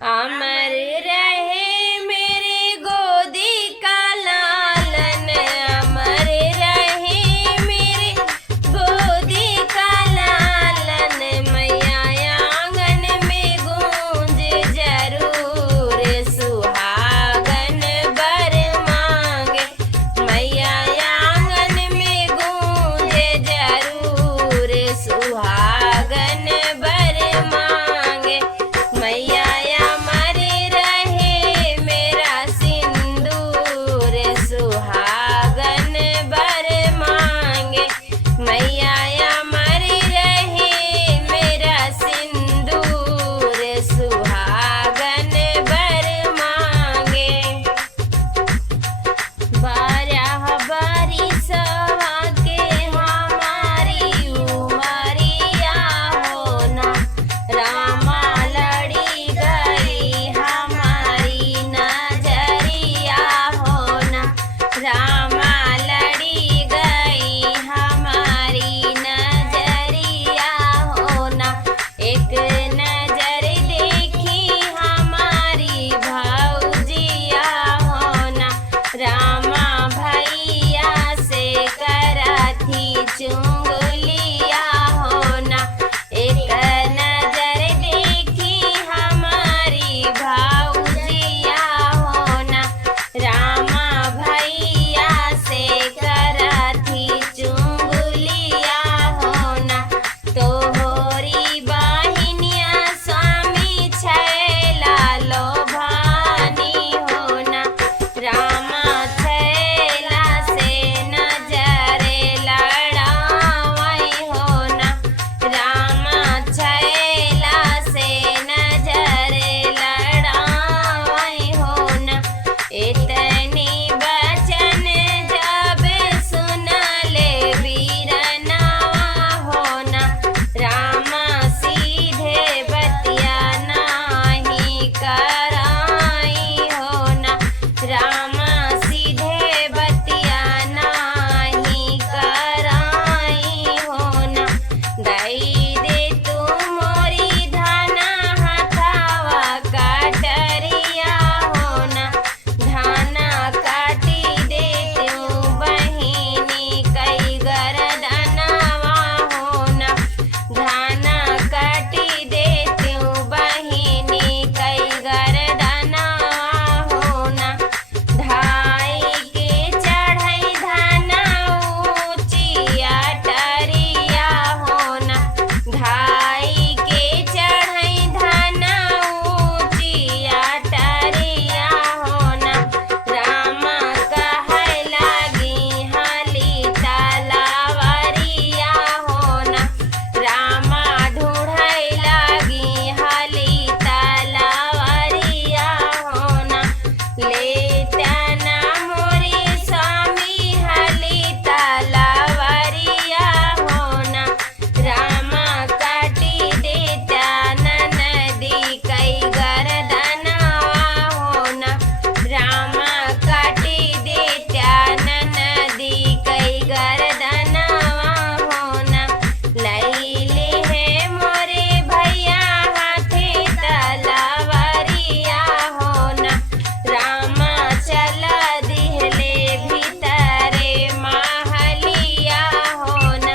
अमर रहे मेरे गोदी का लालन, अमर रहे मेरे गोदी का लालन। मैया आंगन में गूंज जरूर सुहागन बर मांगे, मैया आंगन में गूंज जरूर सुहागन बर मांगे। मैया अमर रहे मेरा सिंदूर सुहागन बर मांगे, मैया अमर रहे मेरा सिंदूर सुहागन बर मांगे। 12 बरिसवा के हमारी उमरिया होना, रामा लड़ी गई हमारी नजरिया होना, रामा लड़ी गई हमारी नजरिया होना। एक नजर देखी हमारी भौजिया होना, रामा भैया से करथी चुंगलिया होना। एक नजर देखी हमारी भौजिया होना, रामा भैया से करथी चुंगलिया होना। तोहरी बहिनिया स्वामी छैला लोभानी होना, रामा छैला से नजरे लड़ावई होना, रामा छैला से नजरे लड़ावई होना। इतनी बचन जब सुनले बीरनवा होना, रामा सीधे बतिया नाही कराई होना, रामा सीधे बतिया नाही कराई होना। दई दे तू मोरी धाना हथावा काटरिया होना, धाना काटी दे तू बहिनी कई गरदनवा होना, धाना काटी दे तू बहिनी कई गरदनवा होना। धाई के चढ़ई धाना ऊँचिया टरिया होना, धाई के चढ़ई धाना ऊँचिया टरिया होना। रामा कहे लागी हाली तलावरिया होना, रामा ढूढ़ई लागी हाली तलावरिया होना। लेता ना मोरी स्वामी हाली तलावरिया होना, रामा काटी देता ननदी कई गरदनवा होना, रामा काटी देता ननदी कई गरदनवा होना। लैले है मोरे भैया हाथे तलावरिया होना, रामा चला दिहले भीतरे महलिया होना,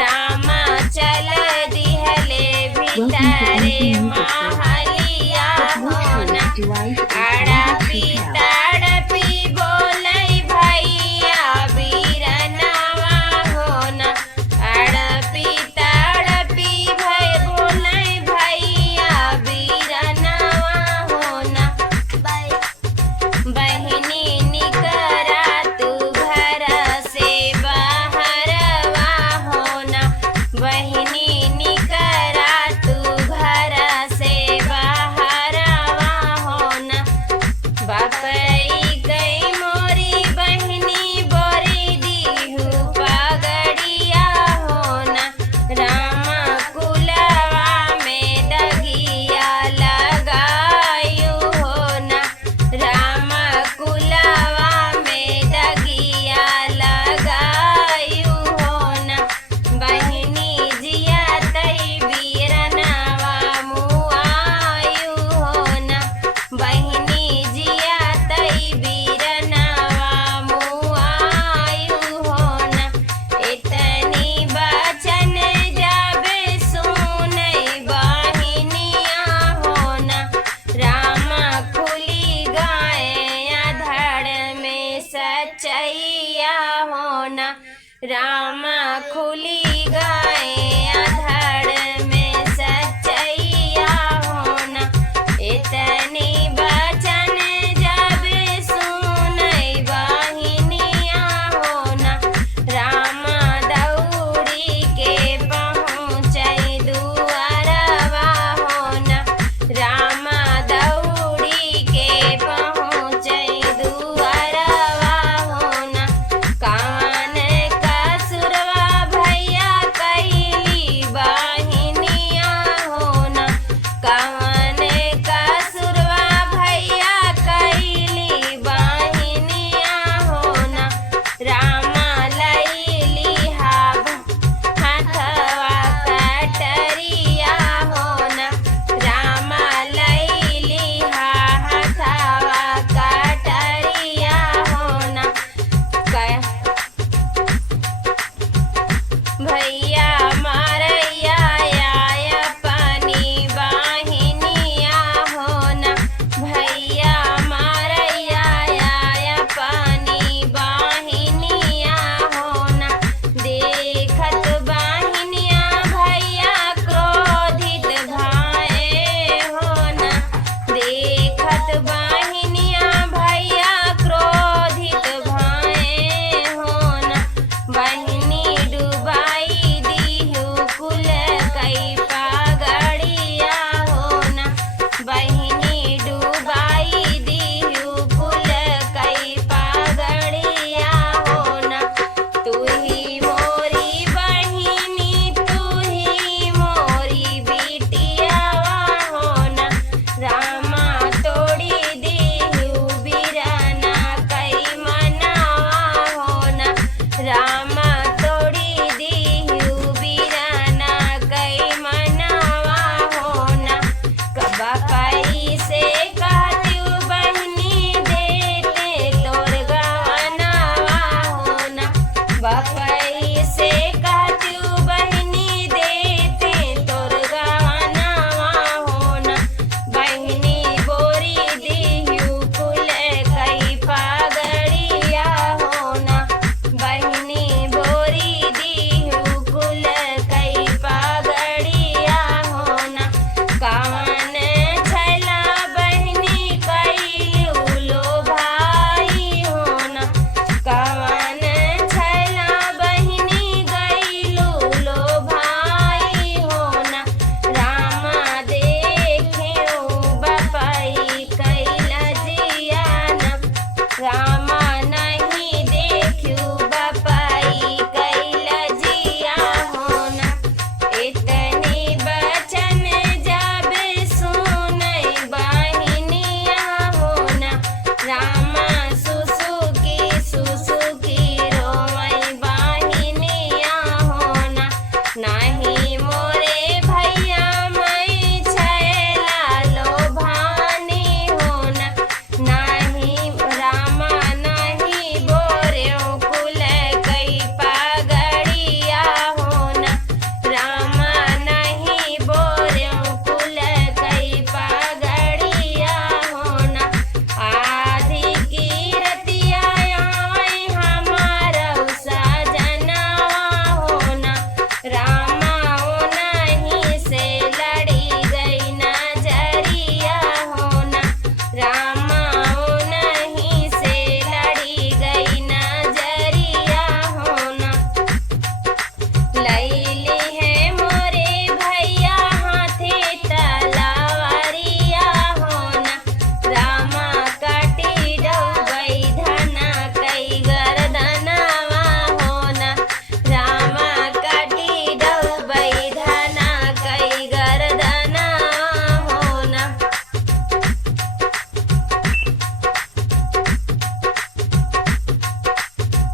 रामा चला दिहले भीतरे महलिया होना। अड़पी तड़पी बोलै भैया बीरनवा होना, अड़पी तड़पी बोलै भैया बीरनवा होना। बहिनी निकरा तू घर से बाहरवा होना, बहिनी निकरा तू घर से बाहरवा होना। बापई रामा खुली गए आधार में सच्चैया होना। इतनी बचन जब सुनई बहिनिया होना। रामा दौड़ी के पहुँचई दुआरवा होना। रामा दौड़ी के पहुँचई दुआरवा होना। कवन कसुरवा भैया कैली बहिनिया होना। कवन कसुरवा भैया कैली बहिनिया होना। रामा लैली हाथवा कटरिया होना। रामा लैली हाथवा कटरिया होना। भैया मारैया अपनी बहिनिया होना। भैया मारैया अपनी बहिनिया होना। देखत बहिनिया भैया क्रोधित भये होना। देखत